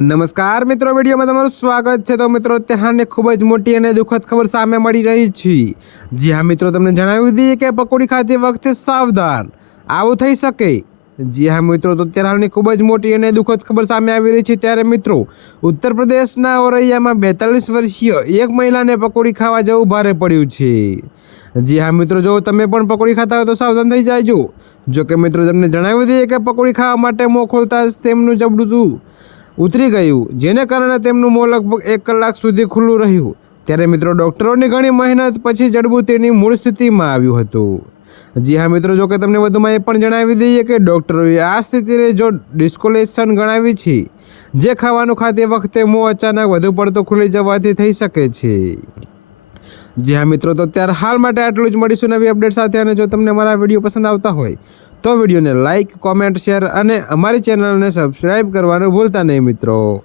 નમસ્કાર મિત્રો, વિડીયોમાં તમારું સ્વાગત છે। તો મિત્રો, અત્યારે ખૂબ જ મોટી અને દુઃખદ ખબર સામે મળી રહી છે। જી હા મિત્રો, તમને જણાવી દઈએ કે પકોડી ખાતી વખતે સાવધાન, આવું થઈ શકે। જી હા મિત્રો, તો અત્યારે ખૂબ જ મોટી અને દુઃખદ ખબર સામે આવી રહી છે। ત્યારે મિત્રો, ઉત્તર પ્રદેશના ઓરૈયામાં 42 વર્ષીય એક મહિલાને પકોડી ખાવા જવું ભારે પડ્યું છે। જી હા મિત્રો, જો તમે પણ પકોડી ખાતા હોય તો સાવધાન થઈ જાયજો। જો કે મિત્રો, તમને જણાવી દઈએ કે પકોડી ખાવા માટે મોં ખોલતા જ તેમનું જબડું ઉતરી ગયું, જેને કારણે તેમનું મોં લગભગ 1 કલાક સુધી ખુલ્લું રહ્યું। ત્યારે મિત્રો, ડૉક્ટરોની ઘણી મહેનત પછી જડબું તેની મૂળ સ્થિતિમાં આવ્યું હતું। જી હા મિત્રો, જો કે તમને વધુમાં એ પણ જણાવી દઈએ કે ડૉક્ટરોએ આ સ્થિતિને જો ડિસ્કોલેશન ગણાવી છે, જે ખાવાનું ખાતી વખતે મોં અચાનક વધુ પડતો ખુલી જવાથી થઈ શકે છે। જી હા મિત્રો, તો અત્યારે હાલ માટે આટલું જ। મળીશું નવી અપડેટ સાથે। અને જો તમને મારા વિડીયો પસંદ આવતા હોય તો વિડીયોને લાઇક, કોમેન્ટ, શેર અને અમારી ચેનલને સબસ્ક્રાઈબ કરવાનું ભૂલતા નહીં મિત્રો।